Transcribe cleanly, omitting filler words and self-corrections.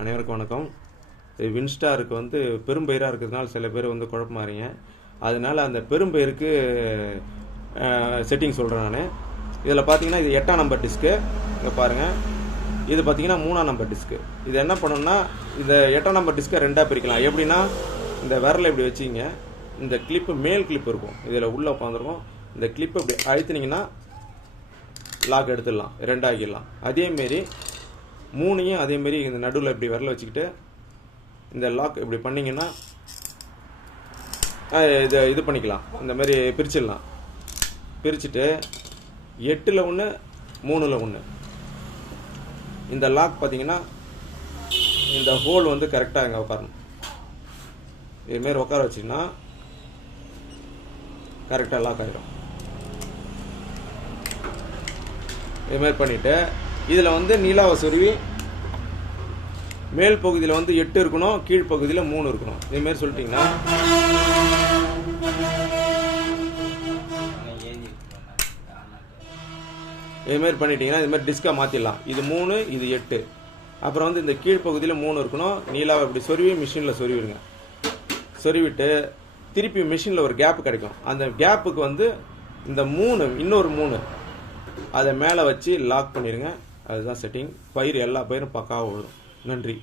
அனைவருக்கும் வணக்கம். வின்ஸ்டாருக்கு வந்து பெரும்பயிராக இருக்கிறதுனால சில பேர் வந்து குழப்பமாறீங்க. அதனால அந்த பெரும்பயிருக்கு செட்டிங் சொல்கிறேன் நான். இதில் பார்த்தீங்கன்னா இது 8ஆம் நம்பர் டிஸ்க்கு. இங்கே பாருங்கள், இது பார்த்தீங்கன்னா 3ஆம் நம்பர் டிஸ்க்கு. இது என்ன பண்ணணும்னா, இந்த 8ஆம் நம்பர் டிஸ்க்கை ரெண்டாக பிரிக்கலாம். எப்படின்னா, இந்த விரலை இப்படி வச்சிங்க, இந்த கிளிப்பு மேல் கிளிப் இருக்கும், இதில் உள்ளே உட்காந்துருக்கும். இந்த கிளிப்பை இப்படி அழுத்தினீங்கன்னா லாக் எடுத்துடலாம், ரெண்டாக்கிடலாம். அதேமாரி 3ஐயும் அதேமாரி இந்த நடுவில் இப்படி விரல வச்சுக்கிட்டு இந்த லாக் இப்படி பண்ணிங்கன்னா இது பண்ணிக்கலாம். இந்த மாதிரி பிரிச்சிடலாம். பிரிச்சுட்டு 8ல் 1 3ல் 1 இந்த லாக் பார்த்தீங்கன்னா இந்த ஹோல் வந்து கரெக்டாக இங்கே உட்காரணும். இதுமாரி உட்கார வச்சிங்கன்னா கரெக்டாக லாக் ஆகிடும். இதுமாரி பண்ணிவிட்டு இதில் வந்து நீலாவை சொருவி மேல் பகுதியில் வந்து 8 இருக்கணும், கீழ்ப்பகுதியில் 3 இருக்கணும். இதுமாரி சொல்லிட்டிங்கன்னா இதுமாரி பண்ணிட்டீங்கன்னா இதுமாரி டிஸ்கை மாற்றிடலாம். இது 3, இது 8. அப்புறம் வந்து இந்த கீழ்ப்பகுதியில் 3 இருக்கணும். நீலாவை இப்படி சொருவி மிஷினில் சொருவிடுங்க. சொருவிட்டு திருப்பி மிஷினில் ஒரு கேப் கிடைக்கும். அந்த கேப்புக்கு வந்து இந்த 3 இன்னொரு 3 அதை மேலே வச்சு லாக் பண்ணிடுங்க. அதுதான் செட்டிங். பயிர் எல்லா பயிரும் பக்காவாக விழும். நன்றி.